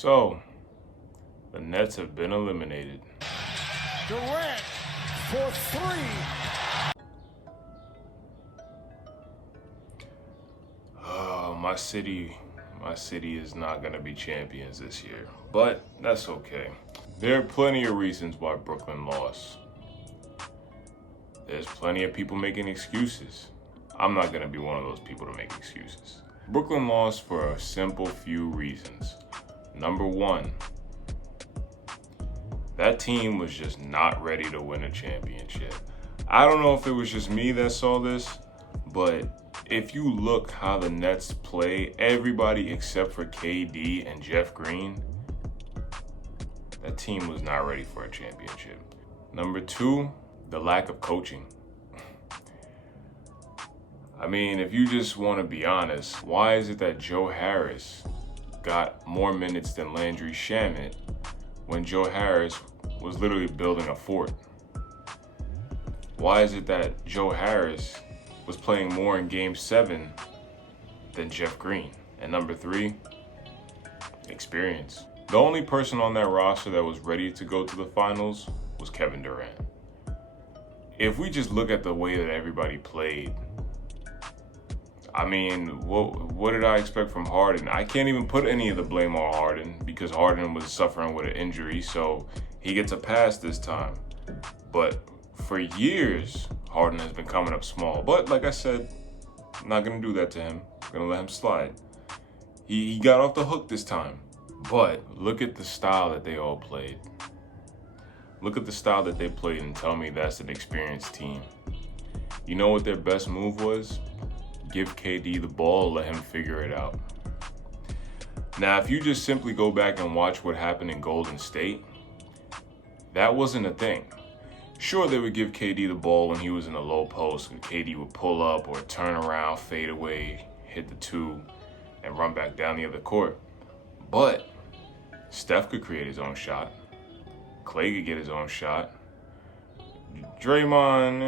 So, the Nets have been eliminated. Durant for three. My city is not going to be champions this year, but that's okay. There are plenty of reasons why Brooklyn lost. There's plenty of people making excuses. I'm not going to be one of those people to make excuses. Brooklyn lost for a simple few reasons. Number one, that team was just not ready to win a championship. I don't know if it was just me that saw this, but if you look how the Nets play, everybody except for KD and Jeff Green, that team was not ready for a championship. Number two, the lack of coaching. I mean, if you just want to be honest, why is it that Joe Harris got more minutes than Landry Shamet when Joe Harris was literally building a fort? Why is it that Joe Harris was playing more in Game 7 than Jeff Green? And number three, experience. The only person on that roster that was ready to go to the finals was Kevin Durant. If we just look at the way that everybody played, I mean, what did I expect from Harden? I can't even put any of the blame on Harden because Harden was suffering with an injury, so he gets a pass this time. But for years, Harden has been coming up small. But like I said, I'm not going to do that to him. I'm going to let him slide. He got off the hook this time. But look at the style that they all played. Look at the style that they played and tell me that's an experienced team. You know what their best move was? Give KD the ball, let him figure it out. Now, if you just simply go back and watch what happened in Golden State, that wasn't a thing. Sure, they would give KD the ball when he was in the low post, and KD would pull up or turn around, fade away, hit the two, and run back down the other court. But Steph could create his own shot. Klay could get his own shot. Draymond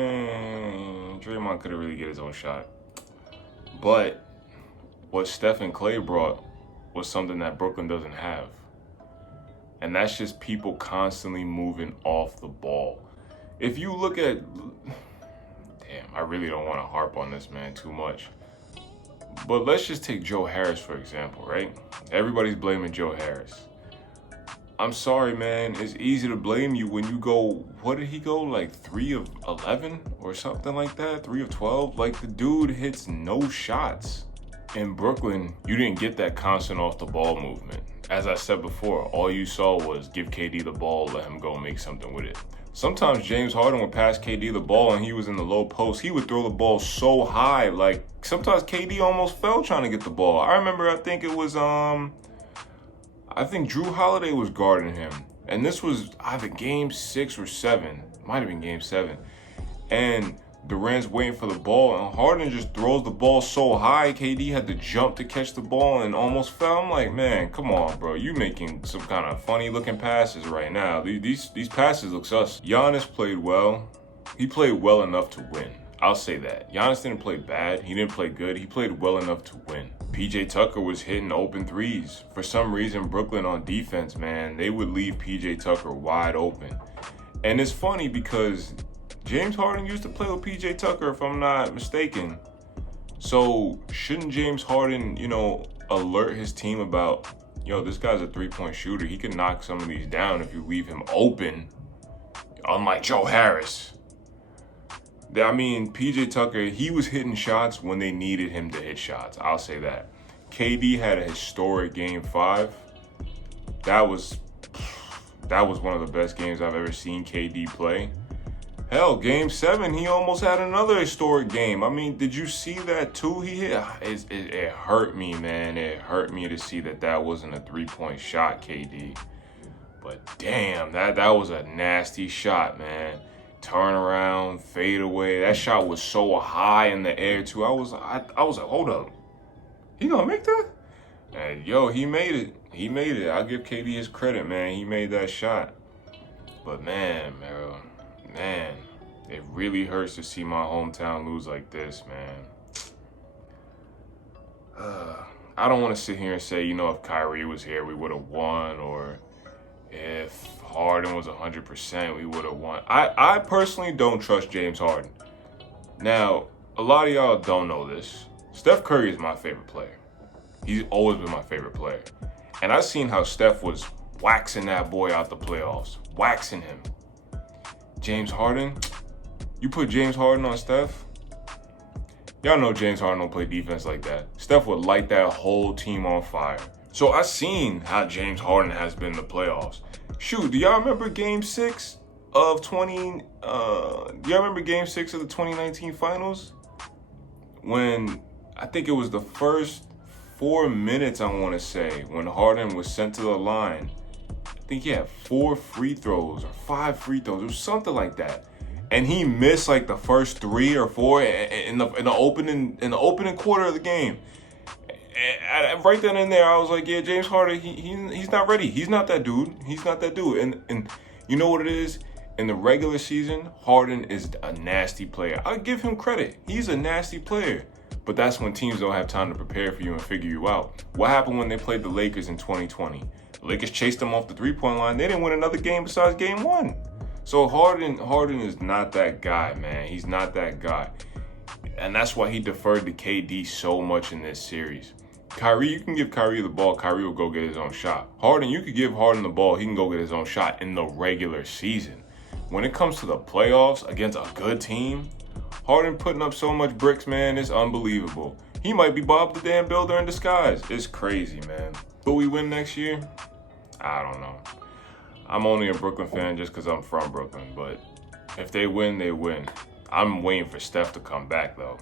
couldn't really get his own shot. But what Steph and Klay brought was something that Brooklyn doesn't have. And that's just people constantly moving off the ball. If you look at... Damn, I really don't want to harp on this man too much. But let's just take Joe Harris, for example, right? Everybody's blaming Joe Harris. I'm sorry, man. It's easy to blame you when you go, what did he go, like 3 of 11 or something like that? 3 of 12? Like, the dude hits no shots. In Brooklyn, you didn't get that constant off the ball movement. As I said before, all you saw was give KD the ball, let him go make something with it. Sometimes James Harden would pass KD the ball and he was in the low post. He would throw the ball so high, like sometimes KD almost fell trying to get the ball. I remember, I think Drew Holiday was guarding him. And this was either game 6 or 7. Might have been game 7. And Durant's waiting for the ball, and Harden just throws the ball so high, KD had to jump to catch the ball and almost fell. I'm like, man, come on, bro. You making some kind of funny-looking passes right now. These passes look sus. Giannis played well. He played well enough to win. I'll say that. Giannis didn't play bad. He didn't play good. He played well enough to win. PJ Tucker was hitting open threes. For some reason, Brooklyn on defense, man, they would leave PJ Tucker wide open. And it's funny because James Harden used to play with PJ Tucker, if I'm not mistaken. So shouldn't James Harden, alert his team about, this guy's a three-point shooter. He can knock some of these down if you leave him open, unlike Joe Harris. I mean, PJ Tucker, he was hitting shots when they needed him to hit shots. I'll say that. KD had a historic Game 5. That was one of the best games I've ever seen KD play. Hell, Game 7, he almost had another historic game. I mean, did you see that too? He hit. It hurt me, man. It hurt me to see that wasn't a three-point shot, KD. But damn, that was a nasty shot, man. Turn around, fade away. That shot was so high in the air too. I was like, hold up, he gonna make that? And he made it. He made it. I'll give KD his credit, man. He made that shot. But man, it really hurts to see my hometown lose like this, man. I don't want to sit here and say, if Kyrie was here, we would have won, or if Harden was 100%, we would have won. I personally don't trust James Harden. Now, a lot of y'all don't know this. Steph Curry is my favorite player. He's always been my favorite player. And I've seen how Steph was waxing that boy out the playoffs, waxing him. James Harden, you put James Harden on Steph, y'all know James Harden don't play defense like that. Steph would light that whole team on fire. So I seen how James Harden has been in the playoffs. Shoot, do y'all remember Game 6 of do y'all remember Game 6 of the 2019 Finals? When I think it was the first 4 minutes, I want to say, when Harden was sent to the line. I think he had 4 free throws or 5 free throws. It was something like that. And he missed like the first 3 or 4 in the opening quarter of the game. And right then and there, I was like, yeah, James Harden, he's not ready. He's not that dude. He's not that dude. And you know what it is? In the regular season, Harden is a nasty player. I give him credit. He's a nasty player. But that's when teams don't have time to prepare for you and figure you out. What happened when they played the Lakers in 2020? The Lakers chased them off the three-point line. They didn't win another game besides game 1. So Harden is not that guy, man. He's not that guy. And that's why he deferred to KD so much in this series. Kyrie, you can give Kyrie the ball, Kyrie will go get his own shot. Harden, you could give Harden the ball, he can go get his own shot in the regular season. When it comes to the playoffs against a good team, Harden putting up so much bricks, man, it's unbelievable. He might be Bob the damn Builder in disguise. It's crazy, man. Will we win next year? I don't know. I'm only a Brooklyn fan just because I'm from Brooklyn, but if they win, they win. I'm waiting for Steph to come back, though.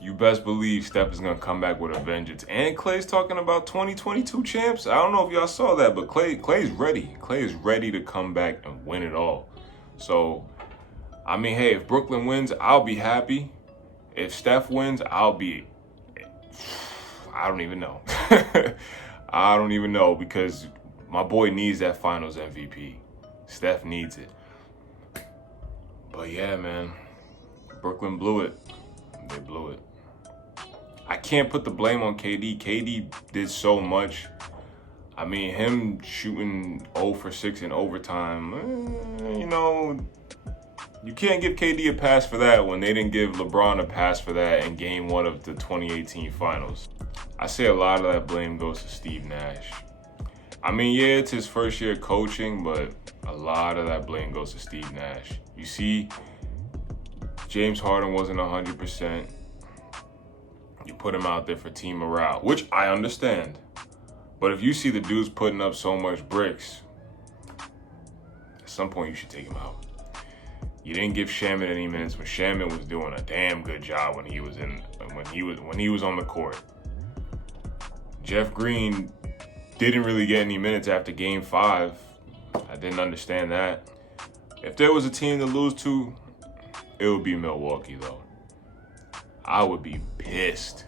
You best believe Steph is going to come back with a vengeance. And Klay's talking about 2022 champs. I don't know if y'all saw that, but Klay's ready. Klay is ready to come back and win it all. So, I mean, hey, if Brooklyn wins, I'll be happy. If Steph wins, I don't even know. I don't even know, because my boy needs that finals MVP. Steph needs it. But yeah, man, Brooklyn blew it. They blew it. I can't put the blame on KD. KD did so much. I mean, him shooting 0 for 6 in overtime, you can't give KD a pass for that when they didn't give LeBron a pass for that in Game 1 of the 2018 Finals. I say a lot of that blame goes to Steve Nash. I mean, yeah, it's his first year coaching, but a lot of that blame goes to Steve Nash. You see, James Harden wasn't 100%. You put him out there for team morale, which I understand. But if you see the dudes putting up so much bricks, at some point you should take him out. You didn't give Shamet any minutes when Shamet was doing a damn good job when he was on the court. Jeff Green didn't really get any minutes after Game 5. I didn't understand that. If there was a team to lose to, it would be Milwaukee, though. I would be pissed.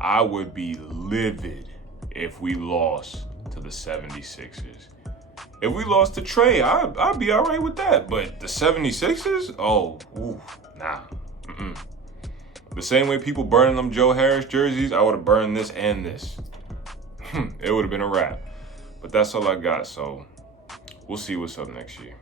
I would be livid if we lost to the 76ers. If we lost to Trey, I'd be all right with that. But the 76ers? Nah. The same way people burning them Joe Harris jerseys, I would have burned this and this. It would have been a wrap. But that's all I got, so we'll see what's up next year.